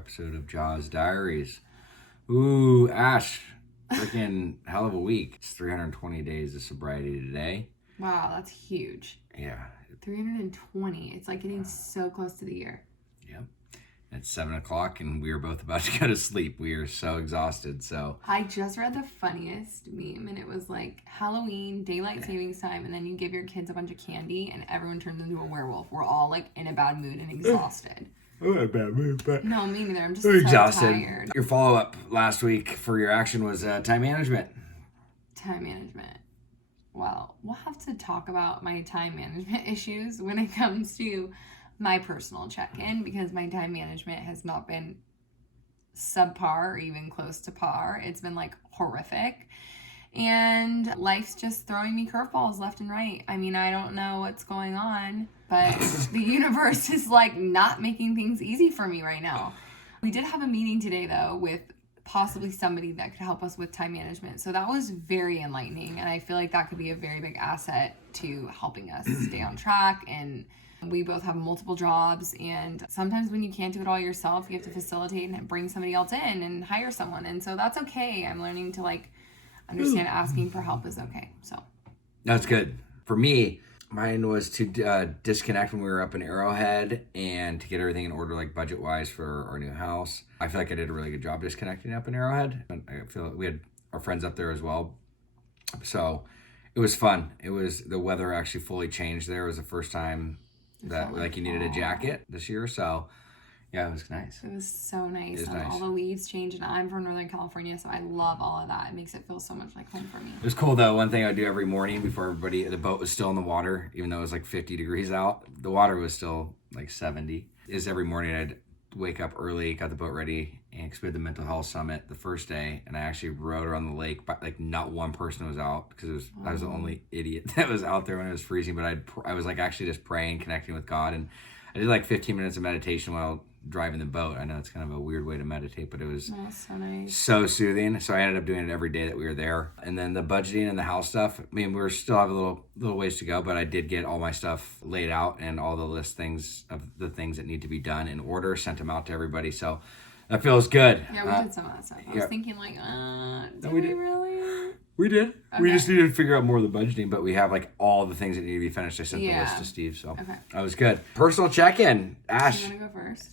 episode of JAWS Diaries. Ooh, Ash, freaking hell of a week. It's 320 days of sobriety today. Wow, that's huge. Yeah. 320. It's like getting so close to the year. Yep. It's 7 o'clock and we are both about to go to sleep. We are so exhausted. So I just read the funniest meme and it was like Halloween, daylight savings time, and then you give your kids a bunch of candy and everyone turns into a werewolf. We're all like in a bad mood and exhausted. I'm in a bad mood, but No, me neither. I'm just I'm so exhausted. tired. Your follow-up last week for your action was time management. Time management. Well, we'll have to talk about my time management issues when it comes to my personal check-in, because my time management has not been subpar or even close to par. It's been like horrific. And life's just throwing me curveballs left and right. I mean, I don't know what's going on, but the universe is like not making things easy for me right now. We did have a meeting today though with possibly somebody that could help us with time management. So that was very enlightening. And I feel like that could be a very big asset to helping us stay on track. And we both have multiple jobs. And sometimes when you can't do it all yourself, you have to facilitate and bring somebody else in and hire someone. And so that's okay. I'm learning to like understand asking for help is okay. So That's good. For me, mine was to disconnect when we were up in Arrowhead and to get everything in order, like budget-wise for our new house. I feel like I did a really good job disconnecting up in Arrowhead. And I feel like we had our friends up there as well. So it was fun. The weather actually fully changed there. It was the first time that like you needed a jacket this year. So yeah, it was nice. It was so nice. It was And nice. all the leaves changed, and I'm from Northern California, so I love all of that. It makes it feel so much like home for me. It was cool though. One thing I would do every morning before the boat was still in the water, even though it was like 50 degrees out, the water was still like 70. Is every morning I'd wake up early, got the boat ready, and expedited the mental health summit the first day. And I actually rowed around the lake, but like not one person was out because I was the only idiot that was out there when it was freezing. But I was like actually just praying, connecting with God, and I did like 15 minutes of meditation while driving the boat. I know it's kind of a weird way to meditate, but it was so nice. so soothing. So I ended up doing it every day that we were there. And then the budgeting and the house stuff, I mean, we still have a little ways to go, but I did get all my stuff laid out and all the things of the things that need to be done in order, sent them out to everybody. So that feels good. Yeah, we did some of that stuff. I was thinking like, did we really? We did. Okay. We just needed to figure out more of the budgeting, but we have like all the things that need to be finished. I sent the list to Steve, so that was good. Personal check-in. Ash. You want to go first?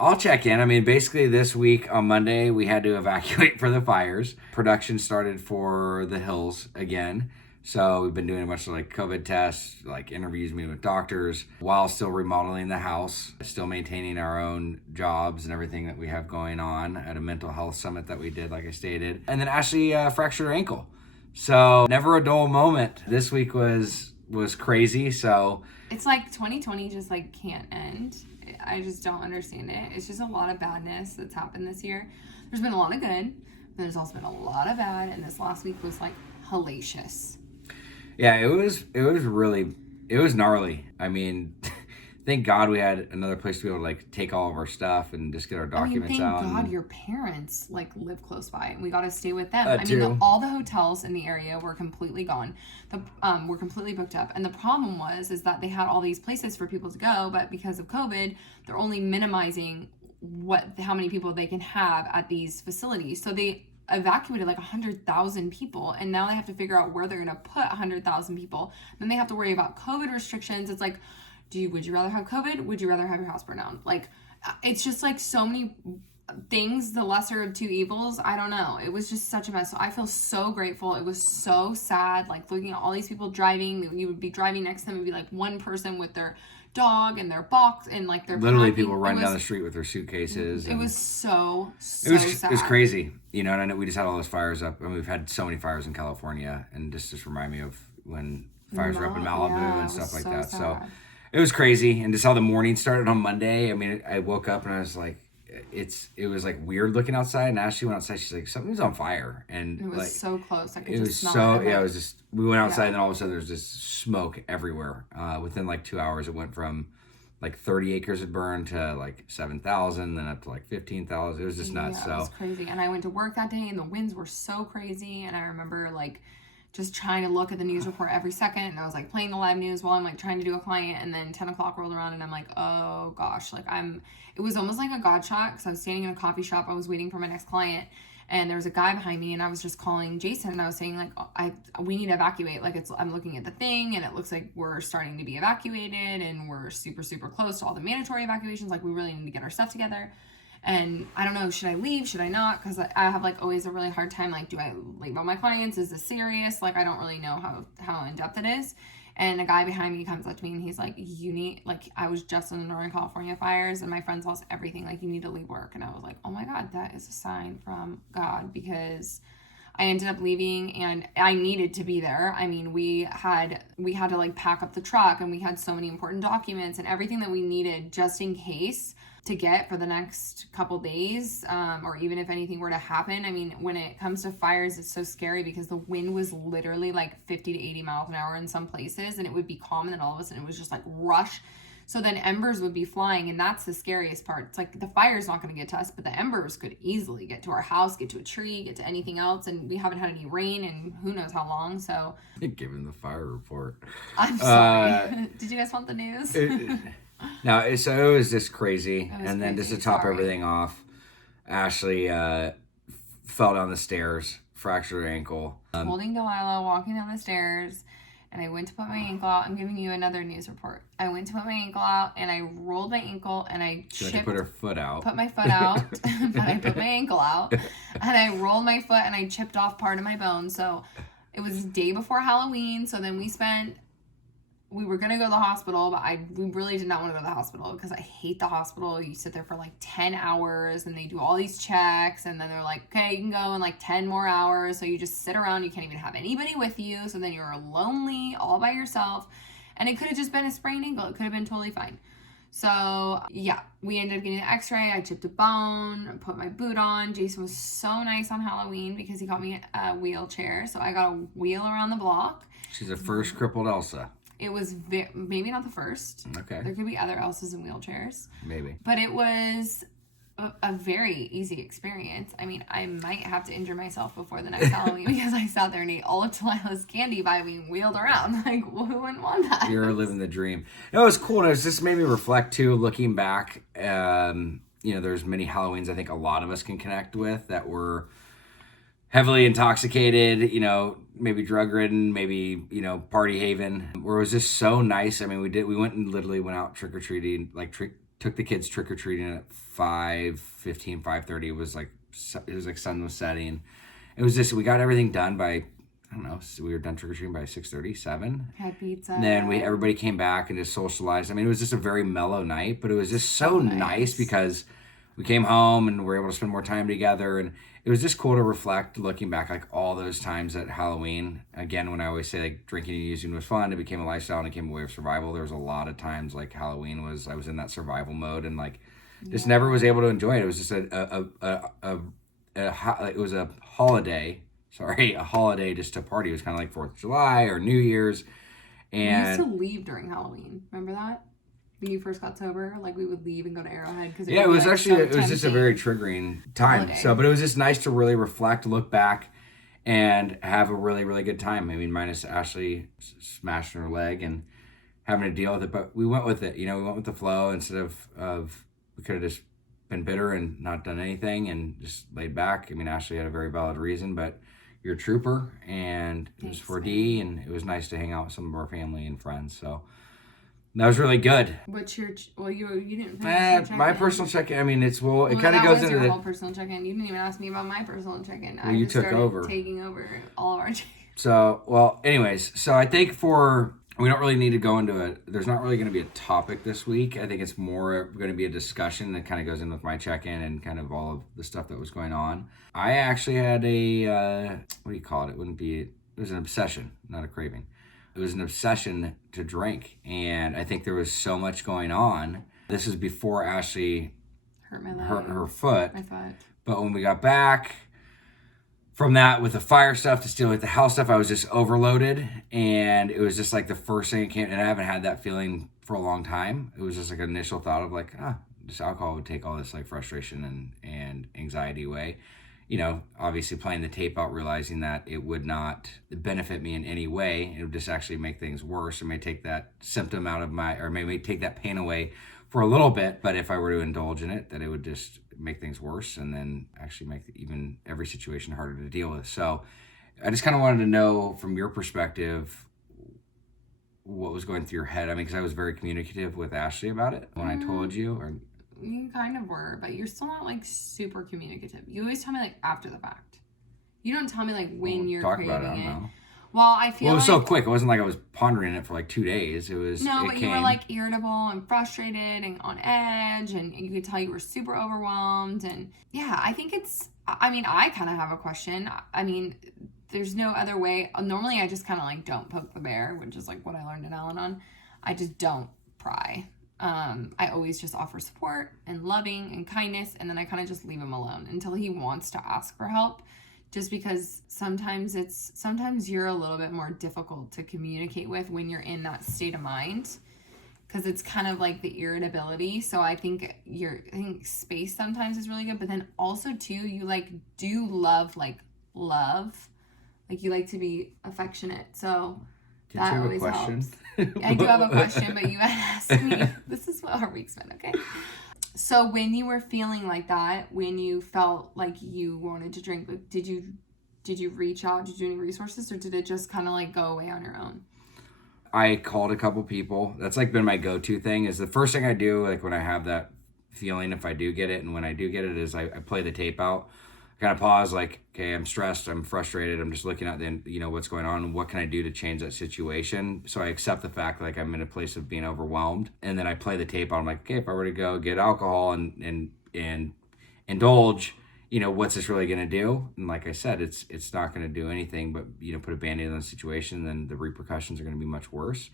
I'll check in. I mean, basically this week on Monday, we had to evacuate for the fires. Production started for The Hills again. So we've been doing a bunch of like COVID tests, like interviews, meeting with doctors, while still remodeling the house, still maintaining our own jobs and everything that we have going on at a mental health summit that we did, like I stated. And then Ashley fractured her ankle. So never a dull moment. This week was crazy. So it's like 2020 just like can't end. I just don't understand it. It's just a lot of badness that's happened this year. There's been a lot of good, but there's also been a lot of bad, and this last week was like hellacious. Yeah, it was gnarly. I mean, thank God we had another place to be able to like take all of our stuff and just get our documents out. Thank God your parents like live close by, and we got to stay with them. All the hotels in the area were completely gone. Were completely booked up, and the problem is that they had all these places for people to go, but because of COVID, they're only minimizing how many people they can have at these facilities. So they evacuated like 100,000 people, and now they have to figure out where they're going to put 100,000 people. Then they have to worry about COVID restrictions. It's like, would you rather have COVID? Would you rather have your house burn down? Like, it's just like so many things, the lesser of two evils. I don't know. It was just such a mess. So I feel so grateful. It was so sad, like looking at all these people driving. You would be driving next to them, it'd be like one person with their dog and their box and like their literally packing. People running down the street with their suitcases. It was so sad. It was crazy, and I know we just had all those fires up. I mean, we've had so many fires in California, and just remind me of when fires were up in Malibu and stuff like that. Sad. So it was crazy, and just how the morning started on Monday. I mean, I woke up and I was like, it was like weird looking outside, and Ashley went outside. She's like, something's on fire, and it was like, so close. I could just smell it. Yeah, it was just. We went outside, and all of a sudden there's just smoke everywhere. Within like 2 hours, it went from like 30 acres had burned to like 7,000, then up to like 15,000. It was just nuts. Yeah, it was crazy. And I went to work that day, and the winds were so crazy. And I remember like just trying to look at the news report every second. And I was like playing the live news while I'm like trying to do a client. And then 10 o'clock rolled around and I'm like, oh gosh, like it was almost like a God shot because I was standing in a coffee shop. I was waiting for my next client and there was a guy behind me and I was just calling Jason and I was saying like, we need to evacuate. Like I'm looking at the thing and it looks like we're starting to be evacuated and we're super, super close to all the mandatory evacuations. Like we really need to get our stuff together. And I don't know, should I leave? Should I not? Because I have like always a really hard time. Like, do I leave all my clients? Is this serious? Like, I don't really know how in depth it is. And a guy behind me comes up to me and he's like, I was just in the Northern California fires and my friends lost everything. Like, you need to leave work. And I was like, oh my God, that is a sign from God, because I ended up leaving and I needed to be there. I mean, we had to like pack up the truck and we had so many important documents and everything that we needed just in case to get for the next couple days, or even if anything were to happen. I mean, when it comes to fires, it's so scary because the wind was literally like 50 to 80 miles an hour in some places and it would be calm and then all of a sudden it was just like rush. So then embers would be flying and that's the scariest part. It's like the fire's not going to get to us, but the embers could easily get to our house, get to a tree, get to anything else. And we haven't had any rain and who knows how long. So Given the fire report. I'm sorry. Did you guys want the news? No, so it was just crazy. And then crazy. just to top Sorry. everything off, Ashley fell down the stairs, fractured her ankle. Holding Delilah, walking down the stairs, and I went to put my ankle out. I'm giving you another news report. I went to put my ankle out, and I rolled my ankle, and I She went to put her foot out. Put my foot out, but I put my ankle out, and I rolled my foot, and I chipped off part of my bone. So it was the day before Halloween, so then we were going to go to the hospital, but we really did not want to go to the hospital because I hate the hospital. You sit there for like 10 hours and they do all these checks and then they're like, okay, you can go in like 10 more hours. So you just sit around. You can't even have anybody with you. So then you're lonely all by yourself. And it could have just been a sprained ankle. It could have been totally fine. So yeah, we ended up getting an x-ray. I chipped a bone, put my boot on. Jason was so nice on Halloween because he got me a wheelchair. So I got a wheel around the block. She's the first crippled Elsa. It was maybe not the first. Okay. There could be other Elsas in wheelchairs. Maybe. But it was a very easy experience. I mean, I might have to injure myself before the next Halloween because I sat there and ate all of Delilah's candy by being wheeled around. Like, who wouldn't want that? You're living the dream. No, it was cool. And it just made me reflect, too, looking back. There's many Halloweens I think a lot of us can connect with that were heavily intoxicated, maybe drug ridden, maybe, party haven, where it was just so nice. I mean, we went and literally went out trick-or-treating, took the kids trick-or-treating at 5:15, 5:30. It was like sun was setting. It was just, we got everything done by, I don't know, we were done trick-or-treating by 6:30, 7. Had pizza. And then everybody came back and just socialized. I mean, it was just a very mellow night, but it was just so nice because we came home and were able to spend more time together. And it was just cool to reflect, looking back, like all those times at Halloween. Again, when I always say like drinking and using was fun, it became a lifestyle and it became a way of survival. There was a lot of times like Halloween I was in that survival mode and like just never was able to enjoy it. It was just it was a holiday. Sorry, a holiday just to party. It was kind of like 4th of July or New Year's. And we used to leave during Halloween. Remember that? When you first got sober, like we would leave and go to Arrowhead because it was actually it was just a very triggering time. Holiday. So, but it was just nice to really reflect, look back, and have a really really good time. I mean, minus Ashley smashing her leg and having to deal with it, but we went with it. We went with the flow instead of we could have just been bitter and not done anything and just laid back. I mean, Ashley had a very valid reason, but you're a trooper, and it was 4D, and it was nice to hang out with some of our family and friends. So. That was really good. What's your you didn't finish your my personal check-in. I mean, it kind of goes into your whole personal check-in. You didn't even ask me about my personal check-in. Well, you took over, taking over all of our. So anyways, so I think we don't really need to go into it. There's not really going to be a topic this week. I think it's more going to be a discussion that kind of goes in with my check-in and kind of all of the stuff that was going on. I actually had a what do you call it? It was an obsession, not a craving. It was an obsession to drink, and I think there was so much going on. This is before Ashley hurt her foot. My foot. But when we got back from that with the fire stuff to still with the house stuff, I was just overloaded, and it was just like the first thing that came, and I haven't had that feeling for a long time. It was just like an initial thought of like, just alcohol would take all this like frustration and anxiety away. obviously playing the tape out, realizing that it would not benefit me in any way. It would just actually make things worse. It may take that symptom out of or maybe take that pain away for a little bit. But if I were to indulge in it, that it would just make things worse and then actually make even every situation harder to deal with. So I just kind of wanted to know from your perspective what was going through your head. I mean, because I was very communicative with Ashley about it when I told you. Or you kind of were, but you're still not like super communicative. You always tell me like after the fact. You don't tell me like when you're talk craving about it. I don't it. know. Well, I feel it was like, so quick. It wasn't like I was pondering it for like 2 days. It was but you were like irritable and frustrated and on edge, and you could tell you were super overwhelmed. And yeah, I think I kind of have a question. I mean, there's no other way. Normally, I just kind of like don't poke the bear, which is like what I learned in Al-Anon. I just don't pry. I always just offer support and loving and kindness, and then I kind of just leave him alone until he wants to ask for help. Just because sometimes you're a little bit more difficult to communicate with when you're in that state of mind, because it's kind of like the irritability. So I think space sometimes is really good, but then also too, you like do love, like you like to be affectionate. So Did that always helps. I do have a question, but you had asked me. This is what our week's been, okay? So when you were feeling like that, when you felt like you wanted to drink, did you reach out? Did you do any resources, or did it just kind of like go away on your own? I called a couple people. That's like been my go-to thing. Is the first thing I do, like when I have that feeling, if I do get it, and when I do get it, is I play the tape out. Kind of pause, like, okay, I'm stressed, I'm frustrated, I'm just looking at what's going on, and what can I do to change that situation. So I accept the fact like I'm in a place of being overwhelmed, and then I play the tape out. I'm like, okay, if I were to go get alcohol and indulge, what's this really gonna do? And like I said, it's not gonna do anything but put a band-aid on the situation. Then the repercussions are gonna be much worse.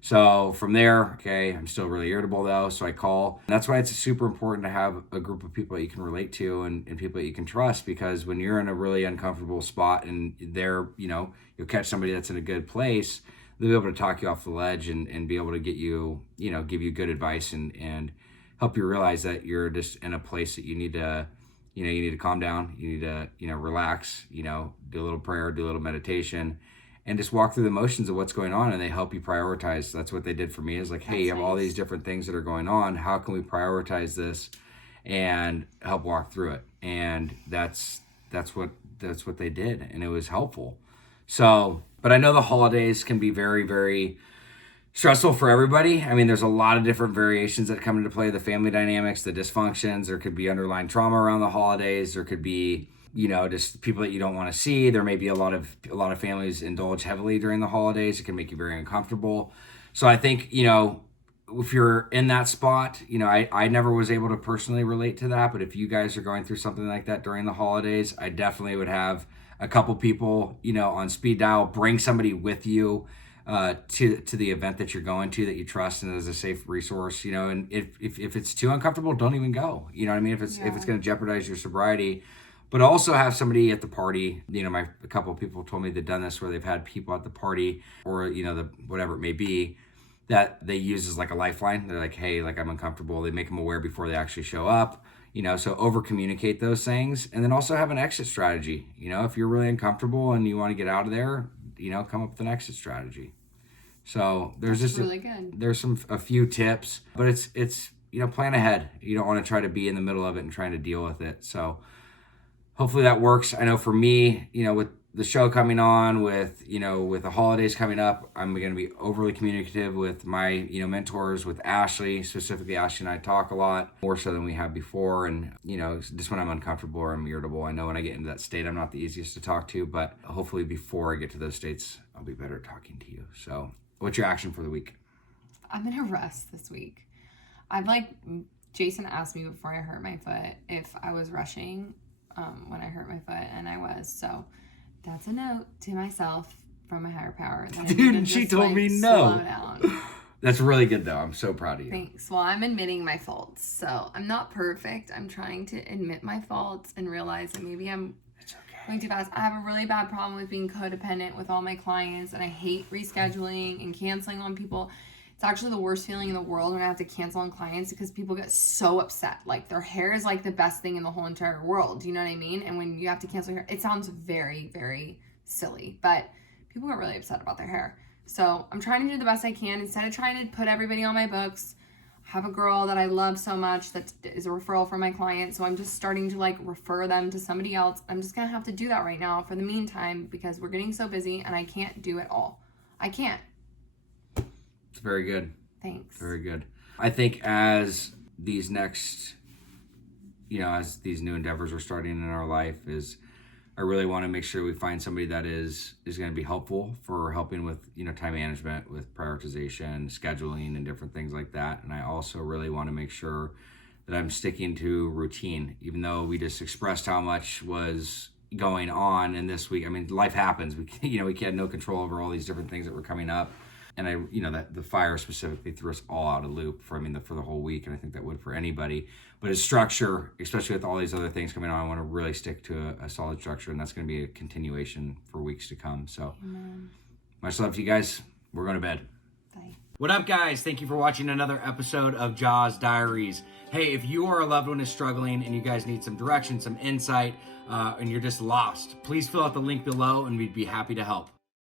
So from there, okay, I'm still really irritable though, so I call. And that's why it's super important to have a group of people that you can relate to and people that you can trust, because when you're in a really uncomfortable spot and you'll catch somebody that's in a good place, they'll be able to talk you off the ledge and be able to get you, give you good advice and help you realize that you're just in a place that you need to, you need to calm down, you need to, relax, do a little prayer, do a little meditation, and just walk through the motions of what's going on, and they help you prioritize. That's what they did for me. Is like, hey, you have all these different things that are going on. How can we prioritize this and help walk through it? And that's what they did, and it was helpful. So, but I know the holidays can be very, very stressful for everybody. I mean, there's a lot of different variations that come into play, the family dynamics, the dysfunctions. There could be underlying trauma around the holidays. There could be just people that you don't want to see. There may be a lot of families indulge heavily during the holidays. It can make you very uncomfortable. So I think, if you're in that spot, I never was able to personally relate to that. But if you guys are going through something like that during the holidays, I definitely would have a couple people, on speed dial, bring somebody with you to the event that you're going to that you trust and as a safe resource, and if it's too uncomfortable, don't even go. You know what I mean? If it's going to jeopardize your sobriety. But also have somebody at the party. A couple of people told me they've done this where they've had people at the party or, whatever it may be, that they use as like a lifeline. They're like, hey, like I'm uncomfortable. They make them aware before they actually show up, so over communicate those things. And then also have an exit strategy. If you're really uncomfortable and you want to get out of there, come up with an exit strategy. So there's That's really good. There's a few tips, but it's plan ahead. You don't want to try to be in the middle of it and trying to deal with it. So hopefully that works. I know for me, with the show coming on, with the holidays coming up, I'm going to be overly communicative with my, mentors, with Ashley. Specifically, Ashley and I talk a lot, more so than we have before. And, just when I'm uncomfortable or I'm irritable, I know when I get into that state, I'm not the easiest to talk to. But hopefully before I get to those states, I'll be better at talking to you. So what's your action for the week? I'm going to rest this week. Jason asked me before I hurt my foot if I was rushing when I hurt my foot, and I was. So that's a note to myself from a higher power. Dude, she told me no. Slow down. That's really good, though. I'm so proud of you. Thanks. Well, I'm admitting my faults. So I'm not perfect. I'm trying to admit my faults and realize that maybe I'm going too fast. I have a really bad problem with being codependent with all my clients, and I hate rescheduling and canceling on people. It's actually the worst feeling in the world when I have to cancel on clients because people get so upset. Like, their hair is like the best thing in the whole entire world. Do you know what I mean? And when you have to cancel your hair, it sounds very, very silly, but people get really upset about their hair. So I'm trying to do the best I can. Instead of trying to put everybody on my books, I have a girl that I love so much that is a referral for my client. So I'm just starting to like refer them to somebody else. I'm just going to have to do that right now for the meantime because we're getting so busy and I can't do it all. I can't. It's very good. Thanks. Very good. I think as these next, as these new endeavors are starting in our life I really want to make sure we find somebody that is going to be helpful for helping with, time management, with prioritization, scheduling, and different things like that. And I also really want to make sure that I'm sticking to routine, even though we just expressed how much was going on in this week. I mean, life happens. We had no control over all these different things that were coming up. And that the fire specifically threw us all out of loop for the whole week. And I think that would for anybody. But as structure, especially with all these other things coming on, I want to really stick to a solid structure. And that's going to be a continuation for weeks to come. So much love to you guys. We're going to bed. Bye. What up, guys? Thank you for watching another episode of JAWS Diaries. Hey, if you or a loved one is struggling and you guys need some direction, some insight, and you're just lost, please fill out the link below and we'd be happy to help.